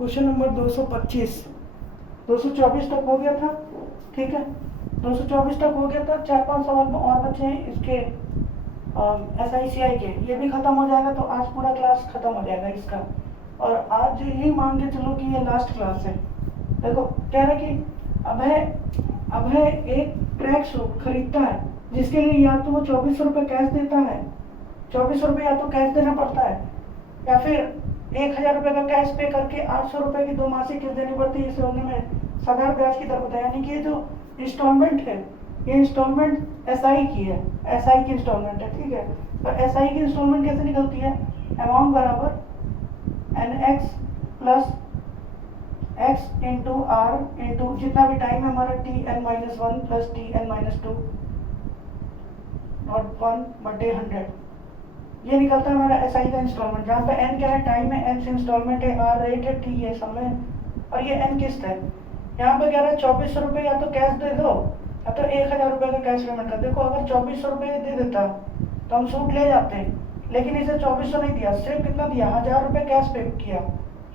Question number 225 224 तक हो गया था, ठीक है। 224 तक हो गया था, 4-5 सवाल और बचे हैं इसके SICI के, ये भी खत्म हो जाएगा तो आज पूरा क्लास खत्म हो जाएगा इसका। और आज ही मान के चलो कि ये लास्ट क्लास है। देखो कह रहा कि अब है एक ट्रैक सूट खरीदता है जिसके लिए या तो वो 2400 रुपये कैश देता है, 2400 रुपये या तो कैश देना पड़ता है, या फिर 1000 रुपये का कैश पे करके 800 रुपये की 2 मासिक किस्त देनी पड़ती है। इसे होने में साधारण ब्याज की दर बताया, यानी कि ये जो इंस्टॉलमेंट है ये इंस्टॉलमेंट SI की है, SI की इंस्टॉलमेंट है, ठीक है। तो SI की इंस्टॉलमेंट कैसे निकलती है? अमाउंट बराबर NX plus X into R into जितना भी टाइम है हमारा Tn-1 प्लस Tn-2 नॉट 1/100, ये निकलता है हमारा SI का इंस्टॉलमेंट, जहाँ पे N क्या है? टाइम है, X इंस्टॉलमेंट है, R रेट है, T है समय, और ये N किस्त है। यहाँ पे कह रहा है 2400 रुपये या तो कैश दे दो या तो 1000 रुपये का कैश पेमेंट कर। देखो अगर 2400 रुपये दे देता तो हम सूट ले जाते, लेकिन इसे 2400 नहीं दिया, सिर्फ कितना दिया? 1000 रुपये कैश पे किया।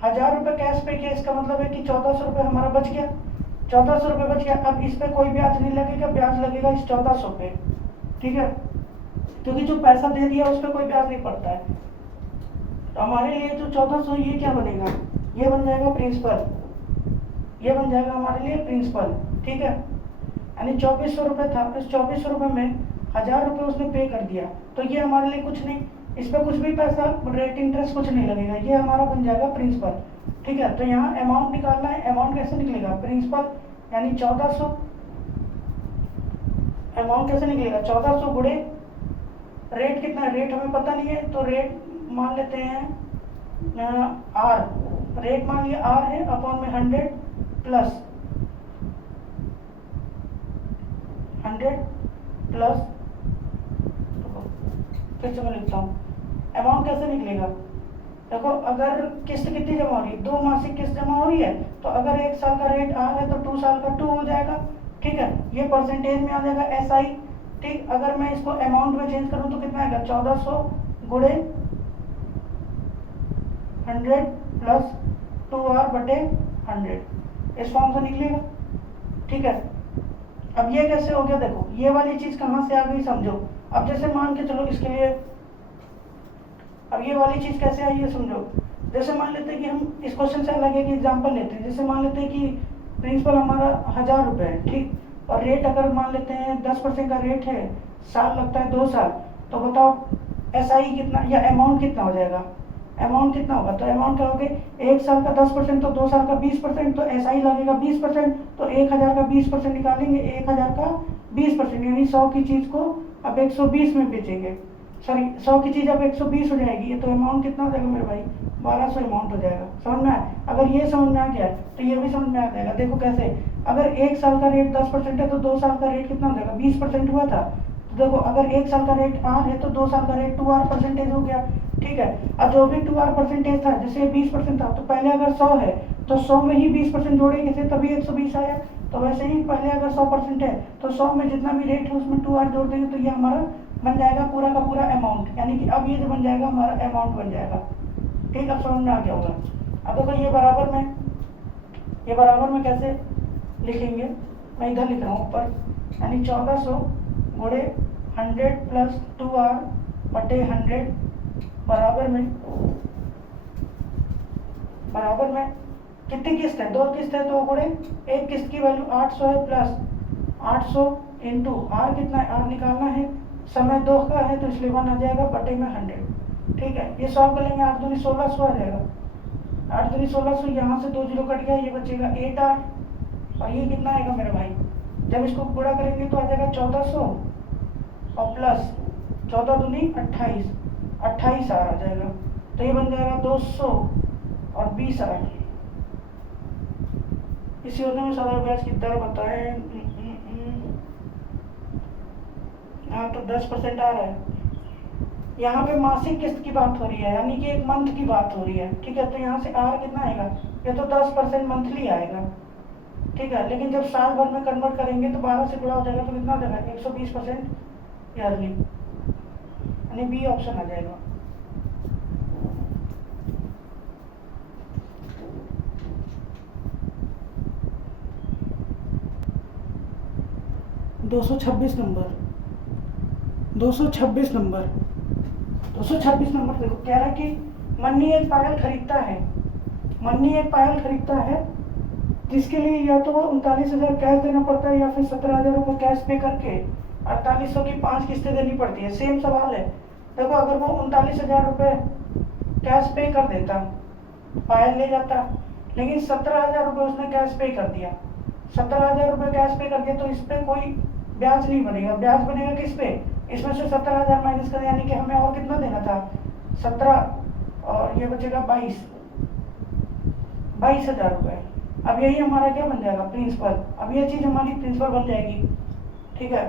1000 रुपये कैश पे किया, इसका मतलब है कि 1400 रुपये हमारा बच गया, 1400 रुपये बच गया। अब इस पे कोई ब्याज नहीं लगेगा, ब्याज लगेगा इस 1400 पे, ठीक है, क्योंकि जो पैसा दे दिया उस पर कोई ब्याज नहीं पड़ता है। तो हमारे लिए जो 1400 ये क्या बनेगा? ये बन जाएगा प्रिंसिपल, ये बन जाएगा हमारे लिए प्रिंसिपल, ठीक है। यानी 2400 रुपये था, इस 2400 रुपये में 1000 रुपये उसने पे कर दिया, तो ये हमारे लिए कुछ नहीं, इस पर कुछ भी पैसा रेट इंटरेस्ट कुछ नहीं लगेगा, ये हमारा बन जाएगा प्रिंसिपल, ठीक है। तो यहाँ अमाउंट निकालना है, अमाउंट कैसे निकलेगा? प्रिंसिपल यानी 1400, अमाउंट कैसे निकलेगा? 1400 गुणे रेट कितना है? रेट हमें पता नहीं है, तो रेट मान लेते हैं R, रेट मान लिया R है, अपॉन में 100 प्लस 100 प्लस, फिर से मैं लिखता हूँ, अमाउंट कैसे निकलेगा? देखो अगर किस्त कितनी जमा हो रही है? 2 मासिक किस्त जमा हो रही है, तो अगर 1 साल का रेट R है तो 2 साल का 2 हो जाएगा, ठीक है। ये परसेंटेज में आ जाएगा SI, ठीक। अगर मैं इसको अमाउंट में चेंज करूँ तो कितना आएगा? 1400 गुणे 100 प्लस 2R/100, इस फॉर्म से निकलेगा, ठीक है। अब ये कैसे हो गया? देखो ये वाली चीज कहाँ से आ गई समझो। अब जैसे मान के चलो इसके लिए, अब ये वाली चीज कैसे आई है समझो। जैसे मान लेते हैं कि हम इस क्वेश्चन से अलग एक एग्जांपल लेते हैं, जैसे मान लेते हैं कि प्रिंसिपल हमारा 1000 रुपये है, ठीक, और रेट अगर मान लेते हैं 10% का रेट है, साल लगता है 2 साल, तो बताओ SI कितना या अमाउंट कितना हो जाएगा? अमाउंट कितना होगा? तो अमाउंट क्या होगा? 1 साल का 10% तो 2 साल का 20%, तो SI लगेगा 20%, तो 1000 का 20% निकालेंगे, 1000 का 20%, यानी 100 की चीज को अब 120 में बेचेंगे, सॉरी 100 की चीज अब 120 हो जाएगी, ये तो अमाउंट कितना हो जाएगा मेरे भाई? 1200 अमाउंट हो जाएगा। समझ में आया? अगर ये समझ में आ गया तो ये भी समझ में आ जाएगा। देखो कैसे, अगर 1 साल का रेट 10% है तो 2 साल का रेट कितना हो जाएगा? 20% हुआ था, तो देखो अगर 1 साल का रेट R है तो 2 साल का रेट 2R परसेंटेज हो गया, ठीक है। अब जो भी 2R परसेंटेज था, जैसे 20% था, तो पहले अगर 100 है तो 100 में ही 20% जोड़ेंगे थे तभी 120 आया, तो वैसे ही पहले अगर 100% है तो 100 में जितना भी रेट है उसमें 2R जोड़ देंगे, तो ये हमारा बन जाएगा पूरा का पूरा अमाउंट, यानी कि अब ये जो बन जाएगा हमारा अमाउंट बन जाएगा, ठीक। अब समझ में आ गया होगा। अब देखो ये बराबर में कैसे लिखेंगे? मैं इधर लिख रहा हूँ ऊपर, यानी 1400 गुणे 100 प्लस 2R/100 बराबर में कितनी किस्त है? 2 किस्त है, तो गुणे एक किस्त की वैल्यू 800 है, प्लस 800 इंटू R कितना है? R निकालना है, समय 2 का है तो इसलिए 1 आ जाएगा बटे में 100, ठीक है। ये सॉल्व करेंगे, 8 दूनी 1600 आ जाएगा, 8 दूनी 1600, यहाँ से 2 जीरो कट गया, ये बचेगा 8R, और ये कितना आएगा मेरे भाई? जब इसको गुणा करेंगे तो आ जाएगा 1400 और प्लस 14 दूनी 28, 28R आ जाएगा, तो ये बन जाएगा 200 और 20R। इसी होने में साधारण ब्याज की दर बताएं। हाँ तो 10% आ रहा है, यहाँ पे मासिक किस्त की बात हो रही है, यानी कि एक मंथ की बात हो रही है, ठीक है। तो यहाँ से R कितना आएगा? ये तो 10% मंथली आएगा, ठीक है। लेकिन जब साल भर में कन्वर्ट करेंगे तो 12 से गुणा हो जाएगा, तो कितना हो जाएगा? 120% ईयरली, यानी बी ऑप्शन आ जाएगा। 226 नंबर 226 नंबर 226 नंबर देखो, कह रहा है कि मन्नी एक पायल खरीदता है, मन्नी एक पायल खरीदता है जिसके लिए या तो 39,000 कैश देना पड़ता है या फिर 17,000 रुपये कैश पे करके 4800 की 5 किस्तें देनी पड़ती है। सेम सवाल है। देखो अगर वो 39,000 रुपये कैश पे कर देता, पायल ले जाता, लेकिन 17,000 रुपये उसने कैश पे कर दिया, 17,000 रुपये कैश पे कर दिया, तो इस पे कोई ब्याज नहीं बनेगा। ब्याज बनेगा किस पे? इसमें से 17,000 माइनस कर, यानी कि हमें और कितना देना था, 17 और ये बचेगा 22,000 रुपये। अब यही हमारा क्या बन जाएगा, प्रिंसिपल। अब ये चीज़ हमारी प्रिंसिपल बन जाएगी, ठीक है।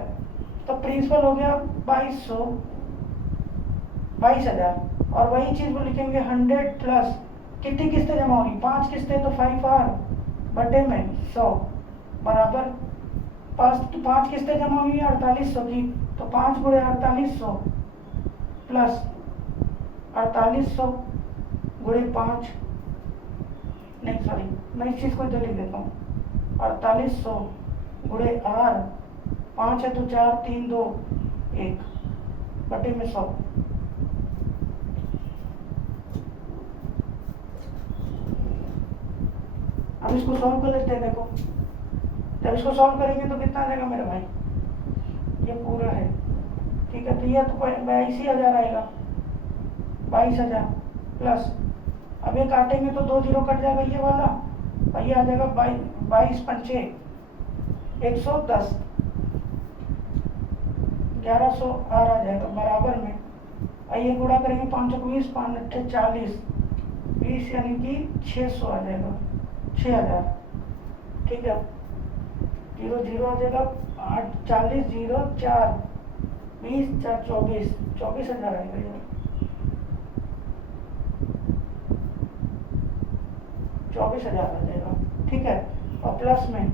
तो प्रिंसिपल हो गया 22,000, और वही चीज़ वो लिखेंगे 100 प्लस कितनी किस्तें जमा होगी, 5 किस्तें, तो 5R बटे में 100 बराबर 5 किस्तें जमा हुई 4800 की, तो 5 गुणे 4800 प्लस 4800 गुणे 5, नहीं सॉरी, मैं इस चीज़ को इधर लिख देता हूँ, 4800 गुणे R, 5 है तो 4, 3, 2, 1 बटे में 100। अब इसको सॉल्व कर लेते हैं। देखो जब इसको सॉल्व करेंगे तो कितना आ जाएगा मेरे भाई, ये पूरा है, ठीक है। तो ये तो 82,000 आएगा, 22,000 प्लस, अब ये काटेंगे तो 2 जीरो कट जाएगा ये वाला, और ये आ जाएगा 22 पंचे 110, 1100 आ जाएगा बराबर में, और ये गुणा करेंगे 520, 5 8 40, 20 यानी कि 600 आ जाएगा, 6,000, ठीक है। 0 0 आ जाएगा, 8 40 0 4 20 4 24, 24,000 आएगा ये, 24,000 आ जाएगा, ठीक है। और प्लस में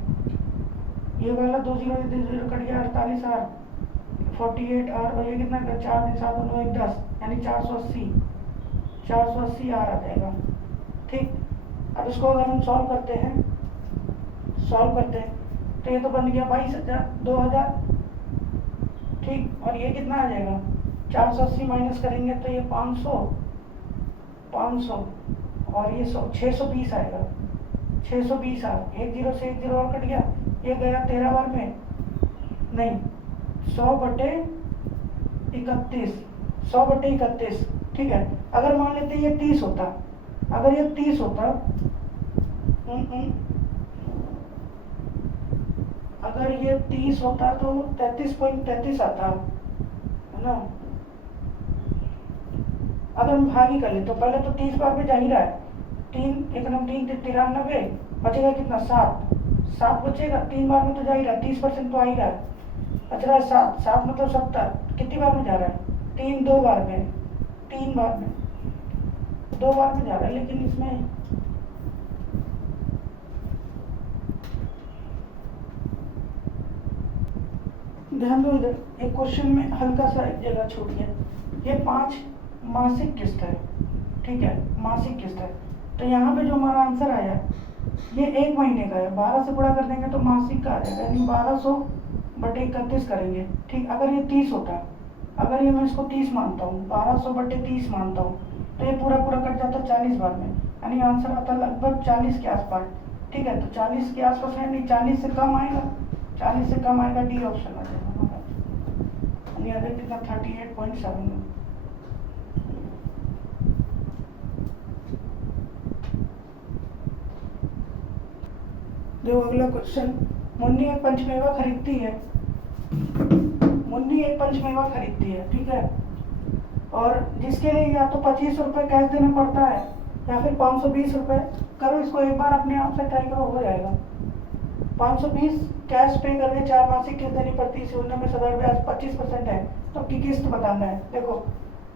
ये वाला 2 जीरो कट गया, 48R 48R, और ये कितना, 4 दिन 7 9 1 10 यानी 480 R आ जाएगा, ठीक। अब इसको अगर हम सॉल्व करते हैं तो ये तो बन गया 22,000 2000, ठीक। और ये कितना आ जाएगा, 480 माइनस करेंगे तो ये 500 और ये 100, 620 आएगा, 620 आ, 1 जीरो से 1 जीरो और कट गया, ये गया 13 बार में, नहीं 100 बटे 31, ठीक है। अगर मान लेते ये 30 होता, अगर ये 30 होता, अगर ये 30 होता तो 33.33 आता है ना। अगर हम भागी कर ले तो पहले तो 30 बार में जा ही रहा है, 3 1 9 3 93, बचेगा कितना, 7 बचेगा, 3 बार में तो जा ही रहा है, 30% तो आ ही रहा है, बच रहा है 7 मतलब 70, कितनी बार में जा रहा है, 3 2 बार में, 3 बार में 2 बार में जा रहा है। लेकिन इसमें ध्यान दो, इधर एक क्वेश्चन में हल्का सा एक जगह छूट गया, ये 5 मासिक किस्त है, ठीक है, मासिक किस्त है। तो यहाँ पे जो हमारा आंसर आया ये 1 महीने का है, 12 से गुणा कर देंगे तो मासिक का आ जाएगा, यानी 1200 बटे 31 करेंगे, ठीक। अगर ये 30 होता, अगर ये मैं इसको 30 मानता हूँ, 1200 बटे 30 मानता हूँ, तो ये पूरा कट जाता 40 बार में, यानी आंसर आता लगभग 40 के आसपास, ठीक है। तो 40 के आसपास है, नहीं 40 से कम आएगा, 40 से कम आएगा, डी ऑप्शन आ जाएगा, यानी आ जाएगा कितना, 38.7। देखो अगला क्वेश्चन, मुन्नी एक पंचमेवा खरीदती है, ठीक है, और जिसके लिए या तो 25 रुपये कैश देना पड़ता है या फिर 520 रुपये। करो इसको एक बार अपने आप से ट्राई करो, हो जाएगा। 520 कैश पे करके 4 मासिक किस्त देनी पड़ती है, इस में सदर ब्याज 25% है, तो की किस्त बताना है। देखो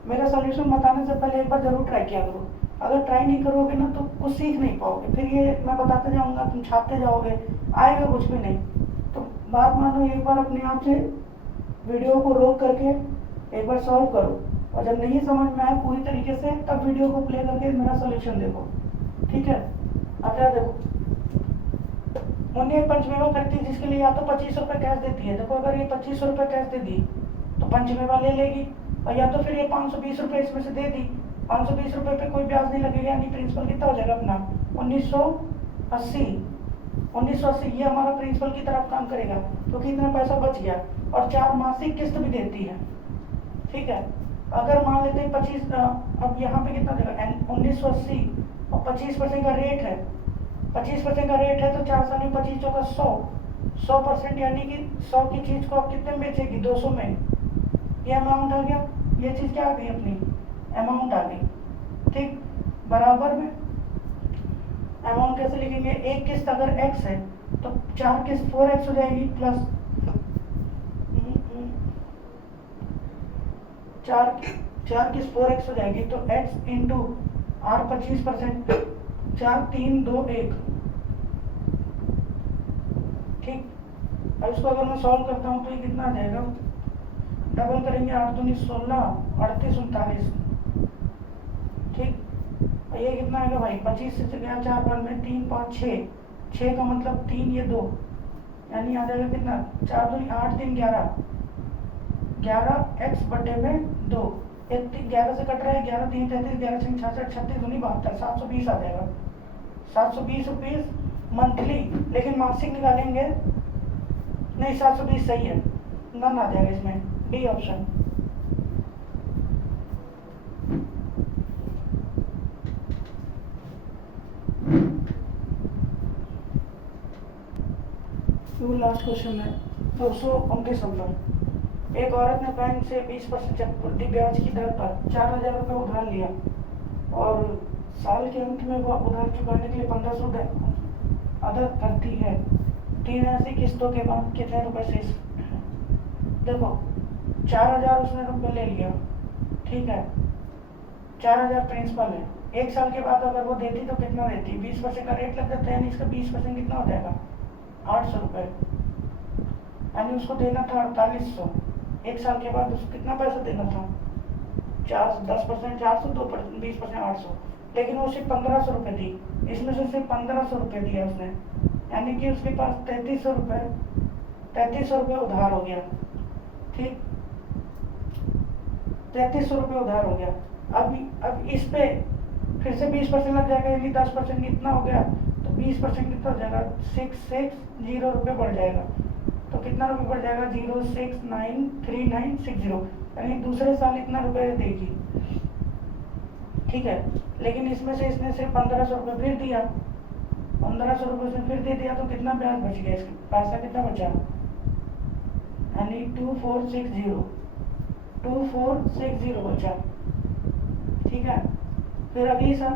मेरा सोल्यूशन बताने से पहले एक बार जरूर ट्राई किया करो, अगर ट्राई नहीं करोगे ना तो कुछ सीख नहीं पाओगे, फिर ये मैं बताते जाऊंगा, तुम छापते जाओगे, आएगा कुछ भी नहीं। तो बात मानो, एक बार अपने आप से वीडियो को रोक करके एक बार सॉल्व करो, और जब नहीं समझ में आए पूरी तरीके से तब वीडियो को प्ले करके मेरा सोल्यूशन देखो, ठीक है। अब यार देखो मुन्नी एक पंचमेवा करती है जिसके लिए या तो 25 रुपये कैश देती है। देखो अगर ये 25 रुपये कैश दे दी तो पंचमेवा ले लेगी, और या तो फिर ये 520 रुपये इसमें से दे दी। 520 रुपये पे कोई ब्याज नहीं लगेगा, यानी प्रिंसिपल कितना हो जाएगा अपना 1980। 1980 ये हमारा प्रिंसिपल की तरफ काम करेगा क्योंकि इतना पैसा बच गया, और 4 मासिक किस्त भी देती है। ठीक है, अगर मान लेते हैं 25, अब यहाँ पे कितना देगा 1980 और 25% का रेट है। 25% का रेट है तो 4 साल में 25 चौका 100%, यानी कि 100 की चीज़ को आप कितने में बेचेगी 200 में। ये अमाउंट आ गया, ये चीज़ क्या आ गई अपनी अमाउंट आ गई। ठीक, बराबर में अमाउंट कैसे लिखेंगे, एक किस्त अगर x है तो 4 किस्त 4x हो जाएगी, प्लस 4 किस्त 4x हो जाएगी, तो x इंटू r 25%, 4 3 2 1। ठीक, अब इसको अगर मैं सॉल्व करता हूँ तो ये कितना आ जाएगा, डबल करेंगे 8 दूनी 16, 38 39। ठीक, और ये कितना आएगा भाई 25 से गया 4 बार में 3 5 6, 6 का मतलब 3 ये 2, यानी आ जाएगा कितना 4 दूनी 8 3 11, 11 x बटे में 2। 11 से कट रहा है, 11 3 33, 11 6 66, 36 दूनी 72, 720 आ जाएगा। 720 रुपीज़ मंथली, लेकिन मासिक निकालेंगे नहीं, 720 सही है, नन आ जाएगा इसमें, डी ऑप्शन। लास्ट क्वेश्चन है 229 नंबर। एक औरत ने बैंक से 20% चक्रवृद्धि ब्याज की दर पर 4000 रुपये उधार लिया और साल के अंत में वह उधार चुकाने के लिए 1500 अदा करती है। 3 ऐसी किस्तों के बाद कितने रुपए शेष? देखो 4000 उसने रुपये ले लिया, ठीक है, 4000 प्रिंसिपल है। 1 साल के बाद अगर वो देती तो कितना देती, 20% का रेट लग जाता है, यानी इसका 20% कितना हो जाएगा 800 रुपये, यानी उसको देना था 4800। 1 साल के बाद उसको कितना पैसा देना था 10% 400, 2% 20% 800, लेकिन वो सिर्फ 1500 रुपये दी, इसमें से सिर्फ 1500 रुपये दिया उसने, यानी कि उसके पास 3300 रुपये उधार हो गया। ठीक, 3300 रुपये उधार हो गया। अब इस पे फिर से 20% लग जाएगा, यानी 10% कितना हो गया, तो 20% कितना हो जाएगा 660 रुपये बढ़ जाएगा। तो कितना रुपये बढ़ जाएगा 0693960, यानी दूसरे साल इतना रुपये देगी। ठीक है, लेकिन इसमें से इसने सिर्फ 1500 रुपये फिर दिया, 1500 रुपये से फिर दे दिया, तो कितना ब्याज बच गया, इसका पैसा कितना बचा, यानी 2460 बचा। ठीक है, फिर अगली साल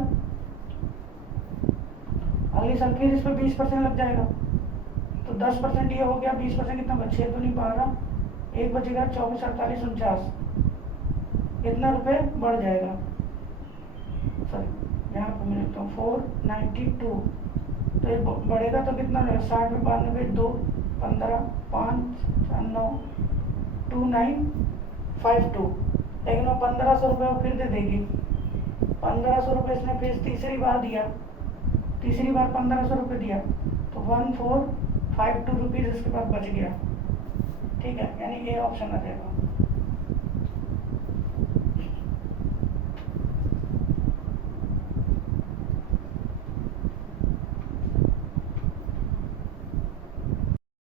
फिर इस पर 20% लग जाएगा, तो 10% ये हो गया, 20% कितना बचा, 6 दूनी 12, 1 बचेगा 24 48 49, इतना रुपये बढ़ जाएगा। सॉरी यहाँ पर मैं लिखता हूँ 492, तो ये बढ़ेगा तो कितना रहेगा 60 में 92 2 15 5 9 2952, लेकिन वो 1500 रुपये वो फिर दे देगी। 1500 रुपये इसने फिर तीसरी बार दिया, तीसरी बार 1500 रुपये दिया, तो 1452 रुपीज़ इसके पास बच गया। ठीक है, यानी ए ऑप्शन आ जाएगा।